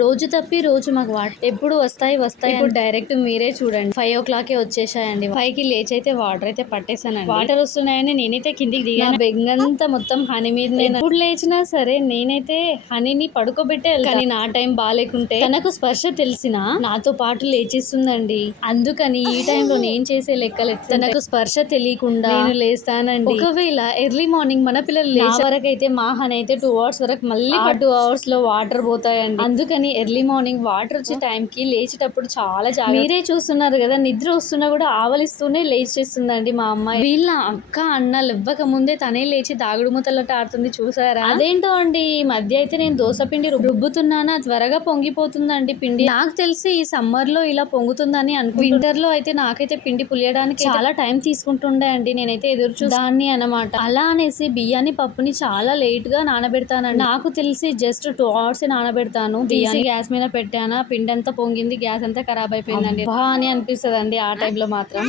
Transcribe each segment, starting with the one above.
రోజు తప్పి రోజు మాకు ఎప్పుడు వస్తాయి ఇప్పుడు డైరెక్ట్ మీరే చూడండి 5 o'clock వచ్చేసాయండి. 5కి లేచి అయితే వాటర్ అయితే పట్టేసానండి. వాటర్ వస్తున్నాయని నేనైతే కిందికి దిగాను. బెంగంతా మొత్తం హనీ మీద. ఎప్పుడు లేచినా సరే నేనైతే హనీని పడుకోబెట్టే వెళ్తాను. కానీ నా టైం బాగాలేకుంటే తనకు స్పర్శ తెలిసిన నాతో పాటు లేచిస్తుందండి. అందుకని ఈ టైంలో నేను చేసే లెక్కలు తనకు స్పర్శ తెలియకుండా నేను లేస్తానండి. ఒకవేళ ఎర్లీ మార్నింగ్ మన పిల్లలు లేచే వరకు అయితే మా హనీ అయితే 2 hours వరకు మళ్ళీ 2 hours లో వాటర్ పోతాయండి. అందుకని ఎర్లీ మార్నింగ్ వాటర్ వచ్చే టైంకి లేచేటప్పుడు చాలా జాగ్రత్త. మీరే చూస్తున్నారు కదా, నిద్ర వస్తున్నా కూడా ఆవలిస్తూనే లేచేస్తుందండి మా అమ్మాయి. వీళ్ళ అక్క అన్నలు ఇవ్వక ముందే తనే లేచి దాగుడు మూతలట ఆడుతుంది, చూసారా? అదేంటో అండి, ఈ మధ్య అయితే నేను దోశ పిండి రుబ్బుతున్నానా త్వరగా పొంగిపోతుందండి పిండి. నాకు తెలిసి ఈ సమ్మర్ లో ఇలా పొంగుతుందని అనుకుంటున్నాను. వింటర్ లో అయితే నాకైతే పిండి పులియడానికి చాలా టైం తీసుకుంటుండే అండి. నేనైతే ఎదురు చూదాన్ని అనమాట. అలా అనేసి బియ్యాన్ని పప్పుని చాలా లేట్ గా నానబెడతానండి. నాకు తెలిసి జస్ట్ 2 hours నానబెడతాను. తీసి గ్యాస్ మీద పెట్టానా, పిండి అంతా పొంగింది, గ్యాస్ అంతా ఖరాబ్ అయిపోయిందండి. బా అని అనిపిస్తుంది ఆ టైంలో మాత్రం.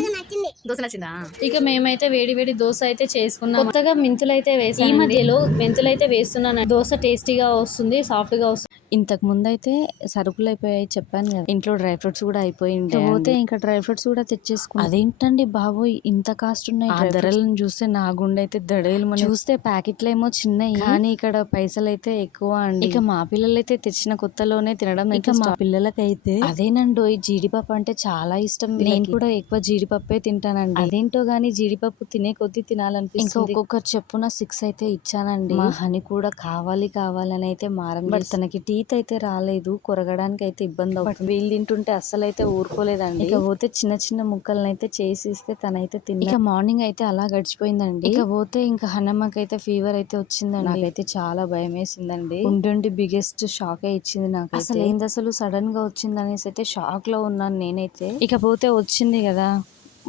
దోశ నచ్చిందా? ఇక మేమైతే వేడి వేడి దోశ అయితే చేసుకున్నాం. కొత్తగా మెంతులు అయితే వేసాను. ఈ మధ్యలో మెంతులు అయితే వేస్తున్నాను. దోశ టేస్టీగా వస్తుంది, సాఫ్ట్ గా వస్తుంది. ఇంతకు ముందు అయితే సరుకులు అయిపోయాయి చెప్పాను కదా, ఇంట్లో డ్రై ఫ్రూట్స్ కూడా అయిపోయింది. పోతే ఇంకా డ్రై ఫ్రూట్స్ కూడా తెచ్చేసుకున్నాం. అదేంటండి బాబోయ్, ఇంత కాస్ట్ ఉన్నాయి. ఆ ధరలను చూస్తే నా గుండె అయితే దడేలు. చూస్తే ప్యాకెట్లు ఏమో చిన్నవి, కానీ ఇక్కడ పైసలు అయితే ఎక్కువ అండి. ఇక మా పిల్లలు అయితే తెచ్చిన కొత్తలోనే తినడం. ఇక మా పిల్లలకైతే అదేనండో ఈ జీడిపప్పు అంటే చాలా ఇష్టం. నేను కూడా ఎక్కువ జీడిపప్పే తింటానండి. అదేంటో గానీ జీడిపప్పు తినే కొద్దీ తినాలనిపిస్తుంది. ఇంకా ఒక్కొక్కరు చెప్పున 6 అయితే ఇచ్చానండి. మా హనీ కూడా కావాలి కావాలని అయితే మారం. బట్ తనకి టీత్ అయితే రాలేదు, కొరగడానికి అయితే ఇబ్బంది అవుతుంది. వీళ్ళు తింటుంటే అస్సలు అయితే ఊరుకోలేదండి. ఇక పోతే చిన్న చిన్న ముక్కలను అయితే చేసిస్తే తనైతే తిన్న. ఇక మార్నింగ్ అయితే అలా గడిచిపోయిందండి. ఇక పోతే ఇంకా హన్నమ్మకి అయితే ఫీవర్ అయితే వచ్చిందండి. నాకైతే చాలా భయం వేసిందండి. ఉండి బిగ్గెస్ట్ షాక్ ఇచ్చింది నాకు. అసలు సడన్ గా వచ్చింది అనేసి అయితే షాక్ లో ఉన్నాను నేనైతే. ఇకపోతే వచ్చింది కదా,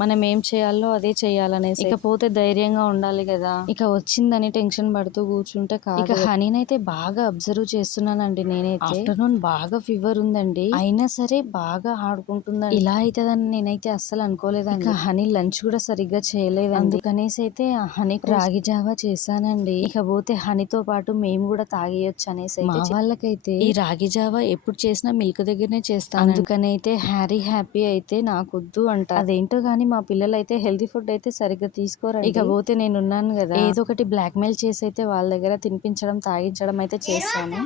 మనం ఏం చేయాలో అదే చేయాలనేసి. ఇకపోతే ధైర్యంగా ఉండాలి కదా. ఇక వచ్చిందని టెన్షన్ పడుతూ కూర్చుంటే కాదు. ఇక హనీనైతే బాగా అబ్జర్వ్ చేస్తున్నానండి నేనైతే. ఆఫ్టర్నూన్ బాగా ఫీవర్ ఉందండి, అయినా సరే బాగా ఆడుకుంటుందండి. ఇలా అవుతుందని నేనైతే అస్సలు అనుకోలేదండి. ఇక హనీ లంచ్ కూడా సరిగ్గా చేయలేదు, అందుకనేసి అయితే హనీ రాగి జావా చేశానండి. ఇకపోతే హనీతో పాటు మేము కూడా తాగేయొచ్చు అనేసి అయితే మా వాళ్ళకైతే ఈ రాగి జావా ఎప్పుడు చేసినా మిల్క్ దగ్గరనే చేస్తాను. అందుకనైతే హ్యాపీ అయితే నాకొద్దు అంట. అదేంటో గానీ మా పిల్లలు అయితే హెల్తీ ఫుడ్ అయితే సరిగ్గా తీసుకోరండి. ఇకపోతే నేను ఉన్నాను కదా, ఏదో ఒకటి బ్లాక్ మెయిల్ చేసి అయితే వాళ్ళ దగ్గర తినిపించడం తాగించడం అయితే చేస్తాను.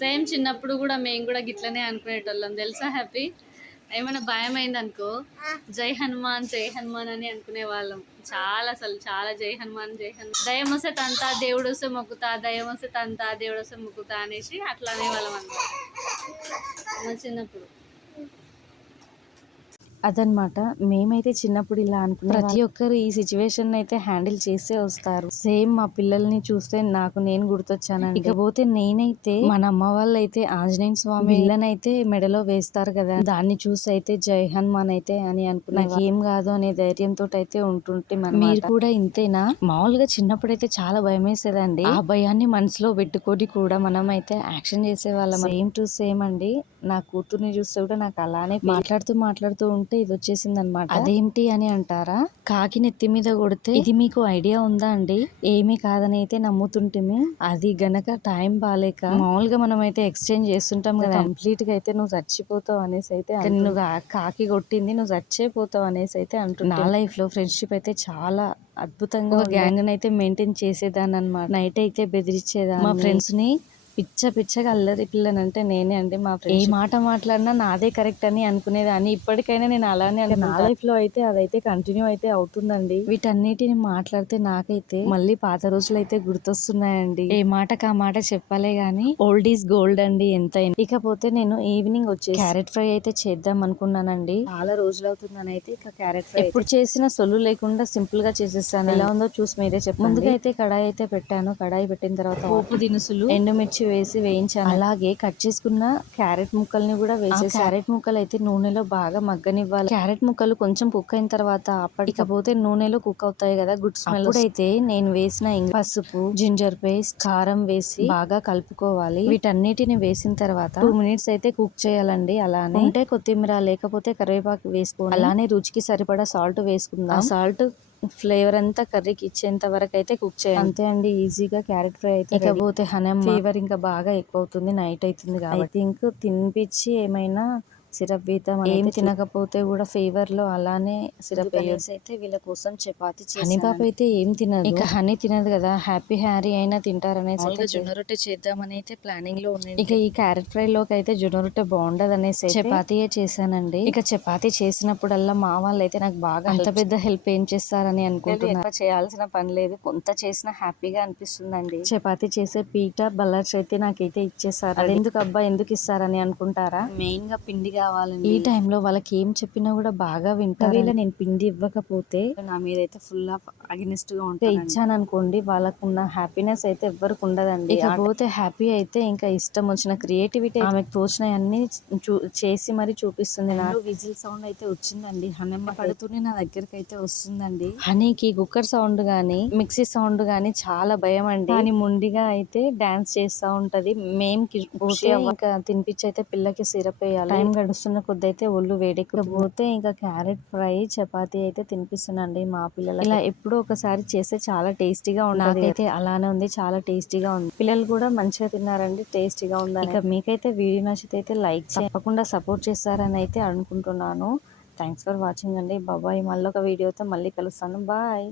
సేమ్ చిన్నప్పుడు కూడా మేము కూడా గిట్లనే అనుకునేటోళ్ళం తెలుసా హ్యాపీ. ఏమైనా భయం అయింది అనుకో, జై హనుమాన్ అని అనుకునే వాళ్ళం. చాలా అసలు చాలా జై హనుమాన్ దయ్యం వస్తే తంతా, దేవుడు వస్తే మొక్కుతా, దయ్యం వస్తే తంతా, దేవుడు వస్తే మొక్కుతా అనేసి అట్లా అనేవాళ్ళం అనమాట మా చిన్నప్పుడు. అదనమాట, మేమైతే చిన్నప్పుడు ఇలా అనుకున్నాం. ప్రతి ఒక్కరు ఈ సిచ్యువేషన్ అయితే హ్యాండిల్ చేసే వస్తారు. సేమ్ మా పిల్లల్ని చూస్తే నాకు నేను గుర్తొచ్చానండి. ఇకపోతే నేనైతే మన అమ్మ వాళ్ళు అయితే ఆంజనేయ స్వామి విల్లనైతే మెడలో వేస్తారు కదా, దాన్ని చూసి అయితే జై హనుమాన్ అయితే అని అనుకున్నా. నాకు ఏం కాదు అనే ధైర్యంతో అయితే ఉంటుంటే. మీరు కూడా ఇంతేనా? మామూలుగా చిన్నప్పుడు అయితే చాలా భయం వేసేదండి. ఆ భయాన్ని మనసులో పెట్టుకొని కూడా మనం అయితే యాక్షన్ చేసేవాళ్ళం. సేమ్ టు సేమ్ అండి. నా కూతుర్ని చూస్తే కూడా నాకు అలానే మాట్లాడుతూ ఉంటే ఇది వచ్చేసింది అనమాట. అదేంటి అని అంటారా, కాకి నెత్తి మీద కొడితే ఇది మీకు ఐడియా ఉందా అండి? ఏమీ కాదని అయితే నమ్ముతుంటిమి. అది గనక టైం బాలేక మామూలుగా మనం అయితే ఎక్స్చేంజ్ చేస్తుంటాం కదా, కంప్లీట్ గా అయితే నువ్వు చచ్చిపోతావు అనేసి అయితే నువ్వు కాకి కొట్టింది నువ్వు చచ్చిపోతావు అనేసి అయితే అంటున్నా. నా లైఫ్ లో ఫ్రెండ్షిప్ అయితే చాలా అద్భుతంగా గ్యాంగ్ అయితే మెయింటైన్ చేసేదాన్ని అనమాట. నైట్ అయితే బెదిరించేదాన్ని. మా ఫ్రెండ్స్ ని పిచ్చగా అల్లరి పిల్లనంటే నేనే అండి. మా ఫ్రెండ్స్ ఏ మాట మాట్లాడినా నాదే కరెక్ట్ అని అనుకునేదాన్ని. ఇప్పటికైనా నేను అలానే నా లైఫ్ లో అయితే అదైతే కంటిన్యూ అయితే అవుతుందండి. వీటన్నిటిని మాట్లాడితే నాకైతే మళ్ళీ పాత రోజులు అయితే గుర్తొస్తున్నాయండి. ఏ మాటకు ఆ మాట చెప్పాలే గానీ ఓల్డ్ ఈజ్ గోల్డ్ అండి ఎంతైనా. ఇకపోతే నేను ఈవినింగ్ వచ్చేసి క్యారెట్ ఫ్రై అయితే చేద్దాం అనుకున్నానండి. చాలా రోజులు అవుతుందని అయితే ఇక క్యారెట్ ఫ్రై ఎప్పుడు చేసిన సొల్లు లేకుండా సింపుల్ గా చేసేస్తాను. ఎలా ఉందో చూసి మీరే చెప్పండి. ముందుగా అయితే కడాయి అయితే పెట్టాను. కడాయి పెట్టిన తర్వాత పోపు దినుసులు, ఎండుమిర్చి వేసి వేయించాను. అలాగే కట్ చేసుకున్న క్యారెట్ ముక్కల్ని కూడా వేసి క్యారెట్ ముక్కలు అయితే నూనెలో బాగా మగ్గనివ్వాలి. క్యారెట్ ముక్కలు కొంచెం కుక్ అయిన తర్వాత అప్పటికపోతే నూనెలో కుక్ అవుతాయి కదా, గుడ్ స్మెల్. అయితే నేను వేసిన పసుపు, జింజర్ పేస్ట్, కారం వేసి బాగా కలుపుకోవాలి. వీటన్నిటిని వేసిన తర్వాత 2 మినిట్స్ అయితే కుక్ చేయాలండి. అలానే ఉంటే కొత్తిమీర లేకపోతే కరివేపాకు వేసుకోవాలి. అలానే రుచికి సరిపడా సాల్ట్ వేసుకుందాం. సాల్ట్ ఫ్లేవర్ అంతా కర్రీకి ఇచ్చేంత వరకు అయితే కుక్ చేయాలి. అంతే అండి, ఈజీగా క్యారెట్ ఫ్రై అయితే. ఇకపోతే హనమ్మ ఫీవర్ ఇంకా బాగా ఎక్కువ అవుతుంది, నైట్ అవుతుంది కాబట్టి ఇంక తినిపించి ఏమైనా సిరప్ వేద్దాం. ఏం తినకపోతే కూడా ఫీవర్ లో అలానే సిరప్ వేయొచ్చు. అయితే వీళ్ళ కోసం చపాతి చేశాను. హనీ పాప అయితే ఏం తినదు, ఇక హనీ తినదు కదా, హ్యాపీ హ్యారీ అయినా తింటారనేసి జొన్న రొట్టె చేద్దామని అయితే ప్లానింగ్ లో ఉంది. ఇక ఈ క్యారెట్ ఫ్రై లోకి అయితే జొన్న రొట్టె బాగుండదు అనేసి చపాతీయే చేశానండి. ఇక చపాతీ చేసినప్పుడల్లా మా వాళ్ళు అయితే నాకు బాగా అంత పెద్ద హెల్ప్ ఏం చేస్తారని అనుకుంటున్నారు. చేయాల్సిన పని లేదు, కొంత చేసినా హ్యాపీగా అనిపిస్తుందండి. చపాతీ చేసే పీట బల్లర్స్ అయితే నాకైతే ఇచ్చేసారు. అది ఎందుకు అబ్బా, ఎందుకు ఇస్తారని అనుకుంటారా, మెయిన్ గా పిండి కావాలండి. ఈ టైంలో వాళ్ళకి ఏం చెప్పినా కూడా బాగా వింటారు. ఒకవేళ నేను పిండి ఇవ్వకపోతే నా మీద అయితే ఫుల్ ఆఫ్ అగెనిస్ట్ గా ఉంటారు. ఇచ్చాను అనుకోండి, వాళ్ళకున్న హ్యాపీనెస్ అయితే ఎవ్వరికి ఉండదండి. ఇకపోతే హ్యాపీ అయితే ఇంకా ఇష్టం వచ్చిన క్రియేటివిటీ ఆమెకు తోచినవన్నీ చేసి మరి చూపిస్తుంది. నాకు విజిల్ సౌండ్ అయితే వచ్చిందండి, హనమ్మ పడుతూనే నా దగ్గరికి అయితే వస్తుందండి. హనీకి కుక్కర్ సౌండ్ గానీ మిక్సీ సౌండ్ గానీ చాలా భయం అండి. కానీ ముండిగా అయితే డాన్స్ చేస్తా ఉంటది. మేం ఇంకా తినిపించి అయితే పిల్లకి సిరప్ వేయాలి. టైం గడుస్తున్న కొద్ది అయితే ఒళ్ళు వేడెక్కకపోతే ఇంకా క్యారెట్ ఫ్రై చపాతీ అయితే తినిపిస్తున్నాండి మా పిల్లలకి. ఇలా ఎప్పుడో ఒకసారి చేస్తే చాలా టేస్టీగా ఉంటుంది. నాకైతే అలానే ఉంది, చాలా టేస్టీగా ఉంది. పిల్లలు కూడా మంచిగా తిన్నారండి, టేస్టీగా ఉందని. ఇక మీకైతే వీడియో నచ్చితే అయితే లైక్ తప్పకుండా సపోర్ట్ చేస్తారని అయితే అనుకుంటున్నాను. థ్యాంక్స్ ఫర్ వాచింగ్ అండి. బాబాయ్, మళ్ళీ ఒక వీడియోతో మళ్ళీ కలుస్తాను. బాయ్.